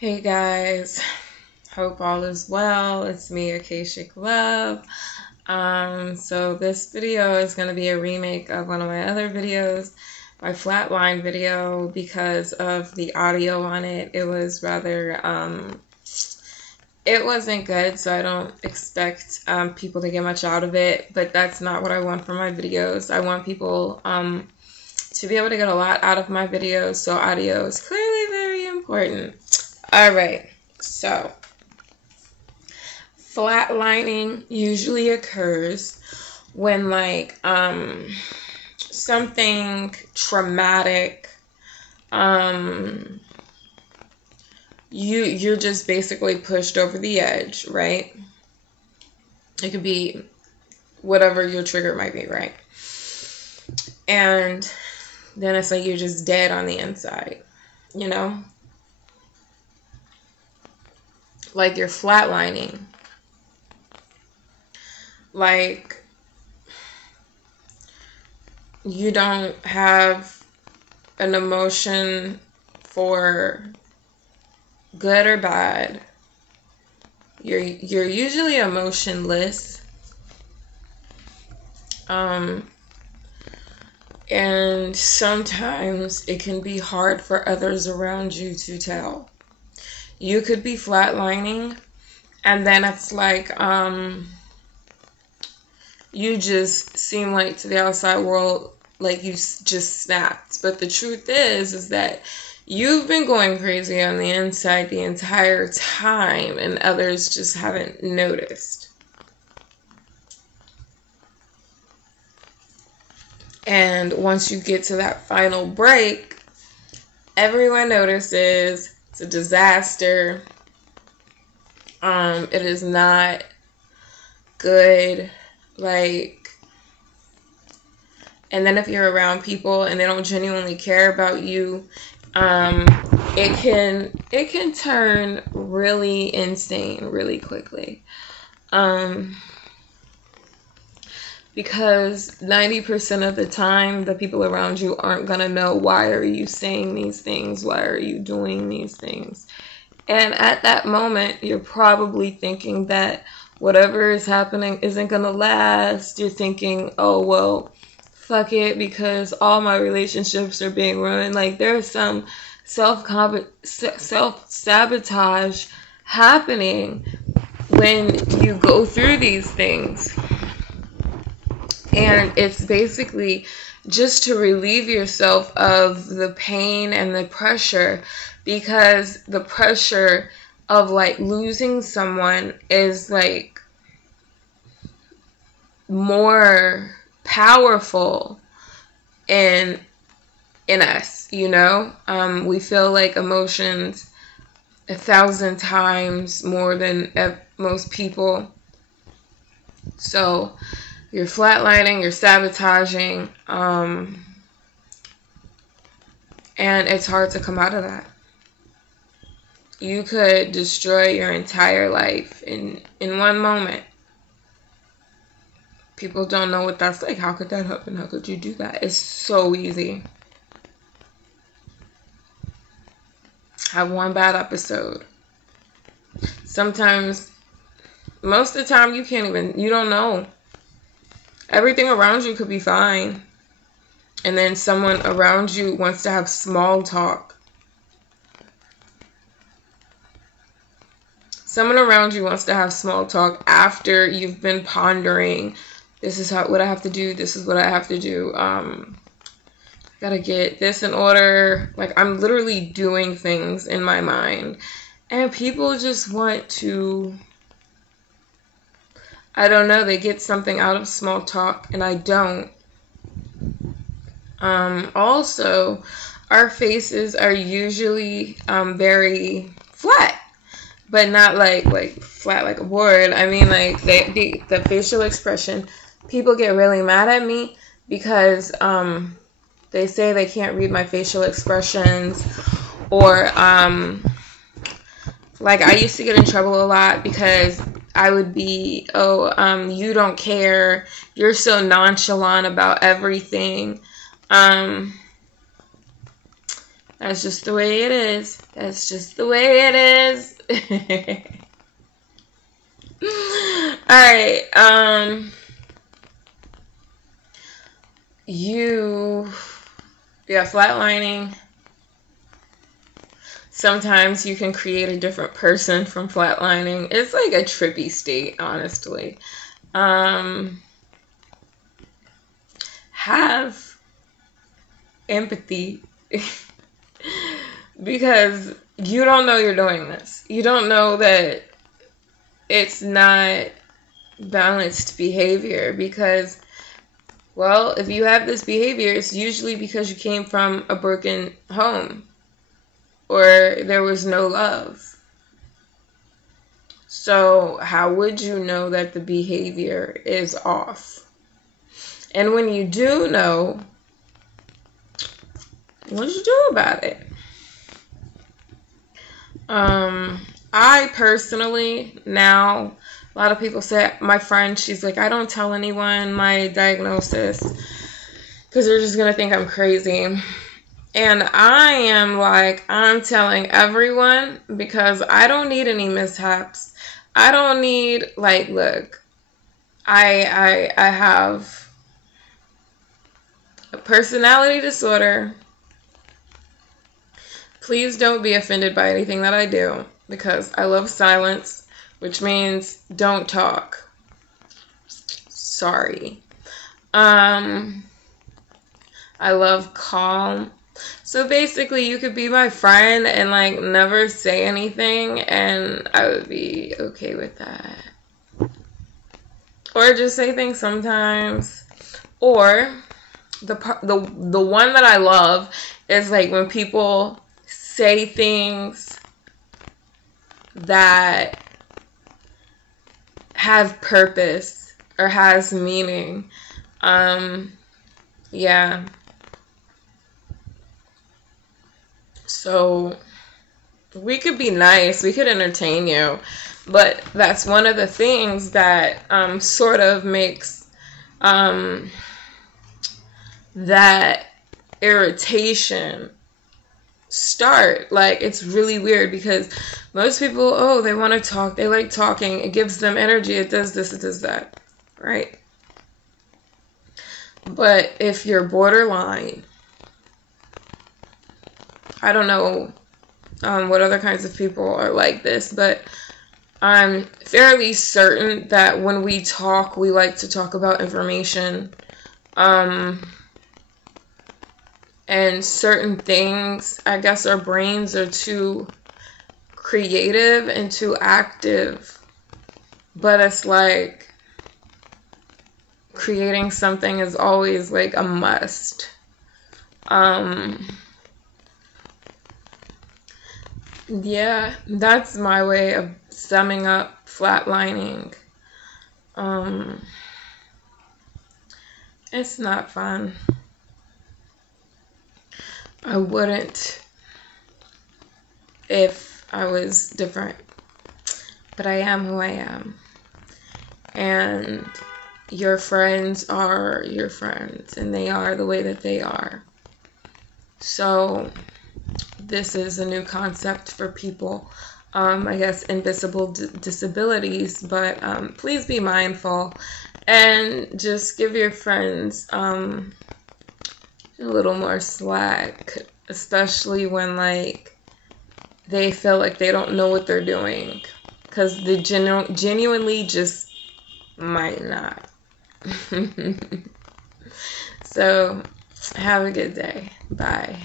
Hey guys, hope all is well. It's me, Akashic Love. So this video is going to be a remake of one of my other videos, my flatline video, because of the audio on it. It was rather, it wasn't good, so I don't expect people to get much out of it, but that's not what I want for my videos. I want people to be able to get a lot out of my videos, so audio is clearly very important. Alright, so flatlining usually occurs when something traumatic, you're just basically pushed over the edge, right? It could be whatever your trigger might be, right? And then it's like you're just dead on the inside, you know? Like you're flatlining. Like you don't have an emotion for good or bad. You're usually emotionless. And sometimes it can be hard for others around you to tell. You could be flatlining, and then it's like, you just seem like to the outside world like you just snapped. But the truth is that you've been going crazy on the inside the entire time, and others just haven't noticed. And once you get to that final break, everyone notices. It's a disaster. It is not good. And then if you're around people and they don't genuinely care about you, it can turn really insane really quickly. Because 90% of the time, the people around you aren't going to know, why are you saying these things? Why are you doing these things? And at that moment, you're probably thinking that whatever is happening isn't going to last. You're thinking, oh, well, fuck it, because all my relationships are being ruined. Like, there's some self-sabotage happening when you go through these things. And it's basically just to relieve yourself of the pain and the pressure, because the pressure of like losing someone is like more powerful in us, you know? We feel like emotions 1,000 times more than most people. So you're flatlining, you're sabotaging, and it's hard to come out of that. You could destroy your entire life in one moment. People don't know what that's like. How could that happen? How could you do that? It's so easy. Have one bad episode. Sometimes, most of the time, you don't know. Everything around you could be fine. And then someone around you wants to have small talk. Someone around you wants to have small talk after you've been pondering, this is what I have to do, this is what I have to do. Gotta get this in order. Like, I'm literally doing things in my mind. And people just want to, I don't know, they get something out of small talk, and I don't. Also, our faces are usually very flat, but not like flat like a board. I mean, like the facial expression. People get really mad at me because they say they can't read my facial expressions, or like I used to get in trouble a lot because I would be, you don't care, you're so nonchalant about everything. That's just the way it is. That's just the way it is. Alright, flatlining. Sometimes you can create a different person from flatlining. It's like a trippy state, honestly. Have empathy because you don't know you're doing this. You don't know that it's not balanced behavior because, well, if you have this behavior, it's usually because you came from a broken home or there was no love. So how would you know that the behavior is off? And when you do know, what do you do about it? I personally, now, a lot of people say, my friend, she's like, I don't tell anyone my diagnosis because they're just going to think I'm crazy. And I am like, I'm telling everyone because I don't need any mishaps. I don't need, like, look, I have a personality disorder. Please don't be offended by anything that I do because I love silence, which means don't talk. Sorry. I love calm. So basically you could be my friend and like never say anything and I would be okay with that. Or just say things sometimes. Or the one that I love is like when people say things that have purpose or has meaning. Yeah. So we could be nice, we could entertain you, but that's one of the things that sort of makes that irritation start. Like, it's really weird because most people, oh, they want to talk, they like talking, it gives them energy, it does this, it does that, right? But if you're borderline, I don't know what other kinds of people are like this, but I'm fairly certain that when we talk, we like to talk about information. And certain things, I guess our brains are too creative and too active. But it's like creating something is always like a must. Yeah, that's my way of summing up flatlining. It's not fun. I wouldn't if I was different. But I am who I am. And your friends are your friends. And they are the way that they are. So this is a new concept for people. I guess invisible disabilities. But please be mindful. And just give your friends a little more slack, especially when like they feel like they don't know what they're doing, because they genuinely just might not. So have a good day. Bye.